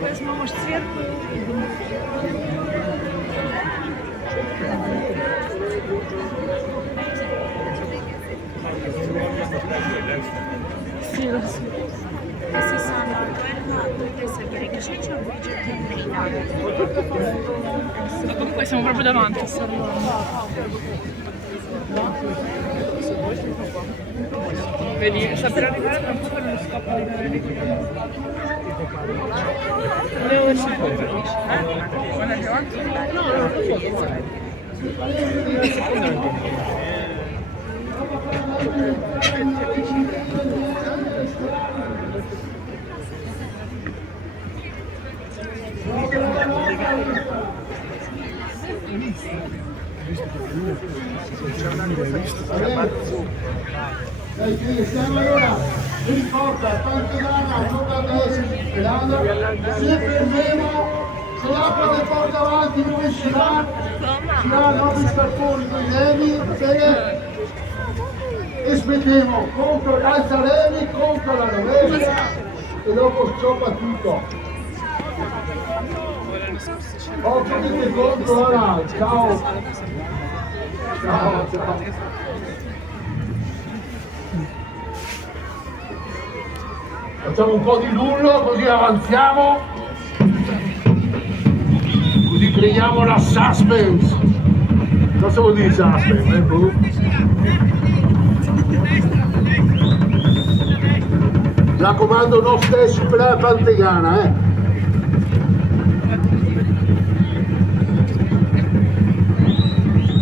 Возьму, может, сверху. Sì, lo so. Questi sono quello che c'è un budget. Comunque siamo proprio davanti a vedi, sta per arrivare tra un po' che non scappa di volevo guarda che avanti. Siamo allora, mi ricorda, tanto dana, non da destra, sperando, se fermiamo, se l'apre le porte avanti non uscirà, ci saranno i scarponi con i levi, e smettiamo, contro l'alzaremi, contro la rovescia, e dopo scioppa tutto. Occhio che contro ora, ciao! Ciao, ciao! Facciamo un po' di lullo così avanziamo, così creiamo la suspense. Cosa vuol dire suspense? Mi raccomando, non stessi per la Pantegana,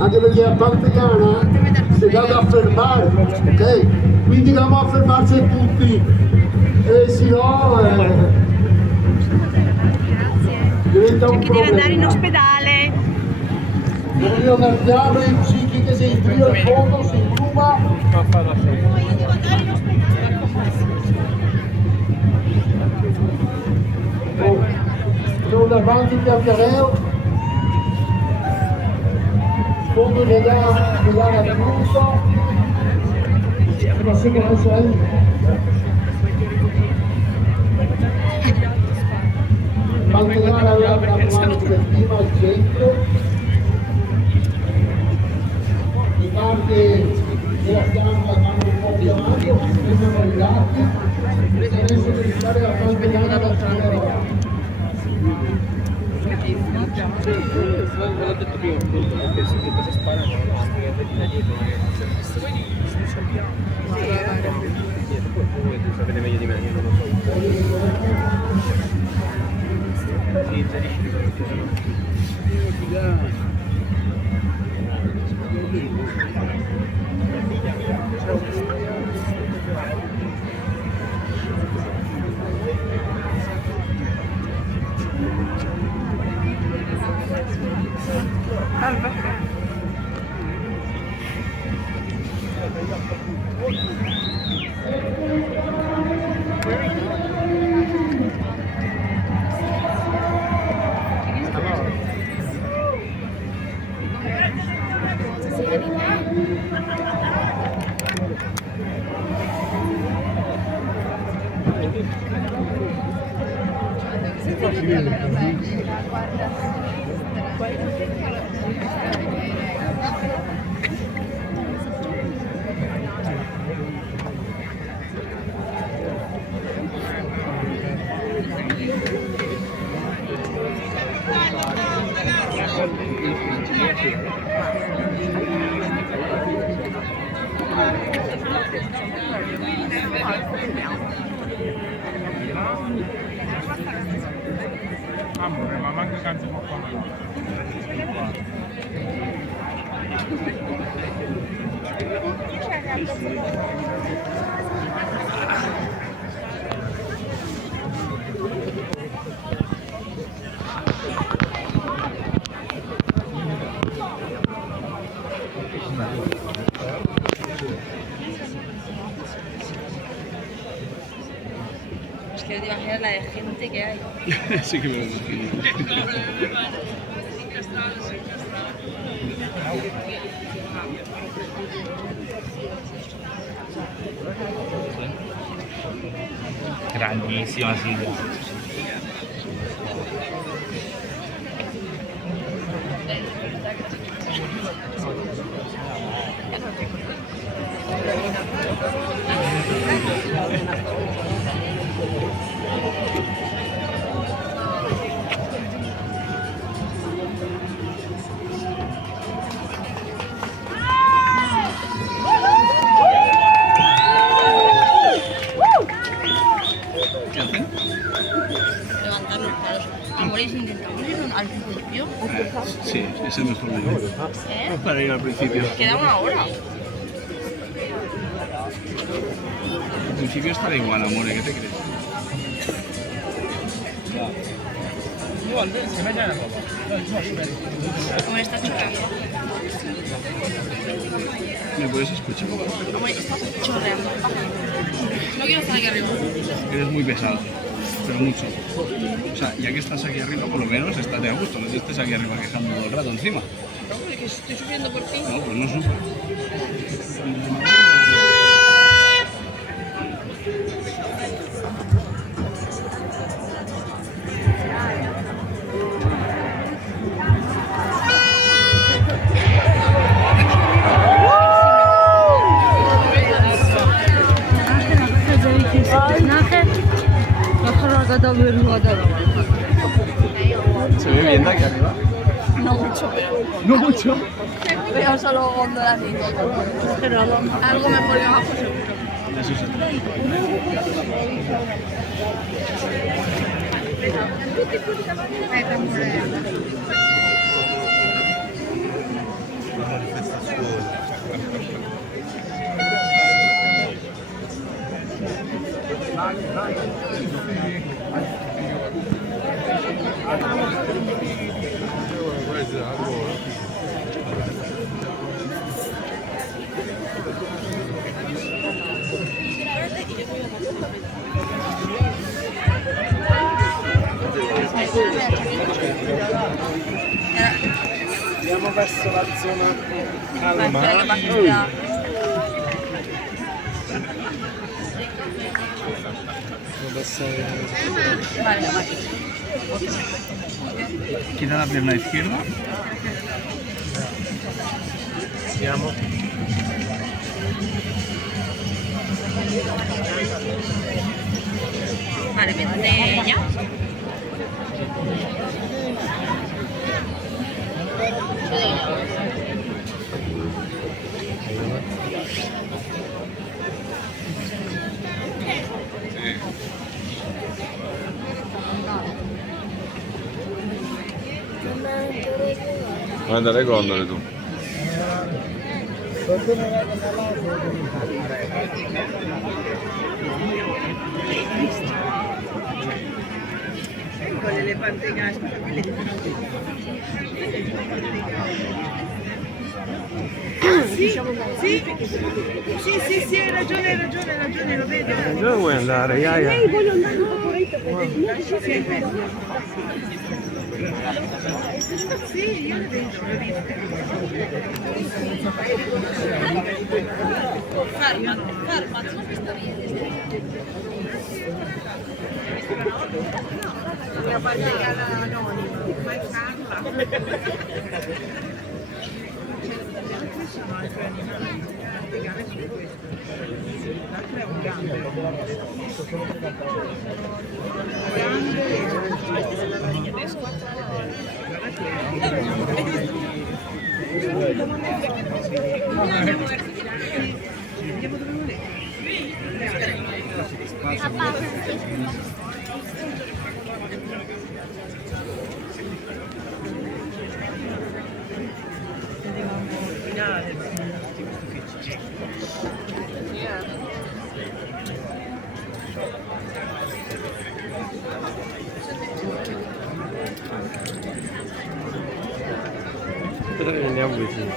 Anche perché la Pantegana si dà da fermare, ok? Quindi dobbiamo fermarci tutti. Se no diventa un chi problema. deve andare in ospedale. Io guardiamo i psichi che si infila al fondo, si incuba. Io devo andare in ospedale. Non davanti piantereo. Fondo che dà la punta. Ma se che non sei. Mantenere la mano prima al centro, le parti della gamba vanno un po' più avanti, si prendono i lati, e adesso devi fare la pantegana dall'altra parte. L'ho detto prima, perché se si spara non si da dietro, magari se sappiamo. Voi sapete meglio di me, io non lo so. Sì, inserisci Amore, ma manca canto un po' Es que digo, la de gente que hay. Sí que me lo imagino. Grandissima Silvia. ¿Qué hacen? Levantarnos, claro. Amores, intentamos ir al principio. Sí, es el mejor momento para ir al principio. Queda una hora. Al principio estará igual, amore, ¿qué te crees? Hombre, está chorreando. ¿Me puedes escuchar? Hombre, está chorreando. No quiero estar aquí arriba. Eres muy pesado, pero mucho. O sea, ya que estás aquí arriba, por lo menos estate a gusto, no te estés aquí arriba quejando todo el rato encima. No, porque estoy sufriendo por ti. No, pues no sufres. ¿Se ve bien de aquí arriba? No mucho, pero. No mucho. Veo solo góndolas y pero algo mejor que abajo seguro. Eso sí. Andiamo verso la zona calma. Espera que pase ya. Vale, vale. Quita la pierna izquierda. Siamo. Vale, vente ya. Guarda le gondole tu. Sì, hai ragione, lo vedo. Dove vuoi andare, Iaia? Voglio andare un po' Sì, io le vedo, Fermati, non mi sta la parte che ha la nonni, fai farla. Sono altri animali, legame su questo. L'altro è un Andiamo dove volete. Andiamo vicino.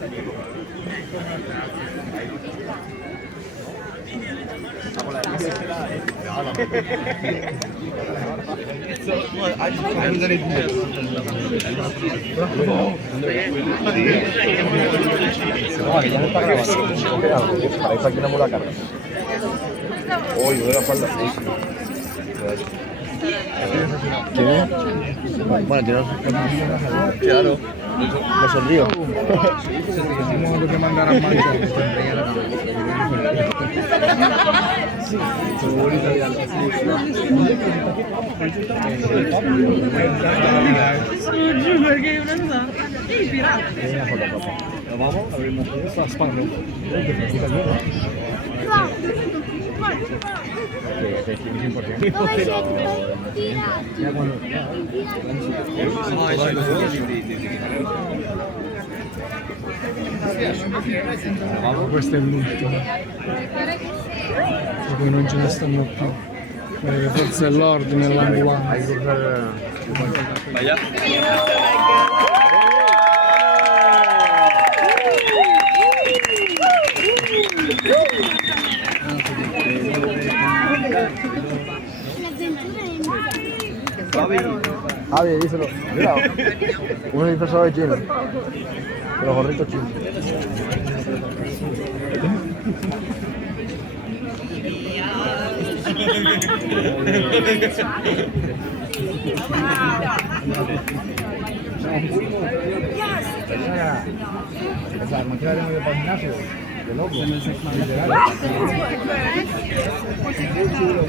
No, ya no está grabando. Para eso aquí no me la carga. Oh, yo de la falda. ¿Qué? Bueno, tiene claro. Me sonrío. Tengo que mandar a mancha. Perché non so. I pirati. Vamos, abrimos esta España. Questo è l'ultimo. E poi non ce ne stanno più. Forse è l'ordine e l'ambulanza. Javi, díselo. Mira, uno disfrazado de chino. De los gorritos chinos. O sea, no quiero ir para el gimnasio. De loco. Muy chulo.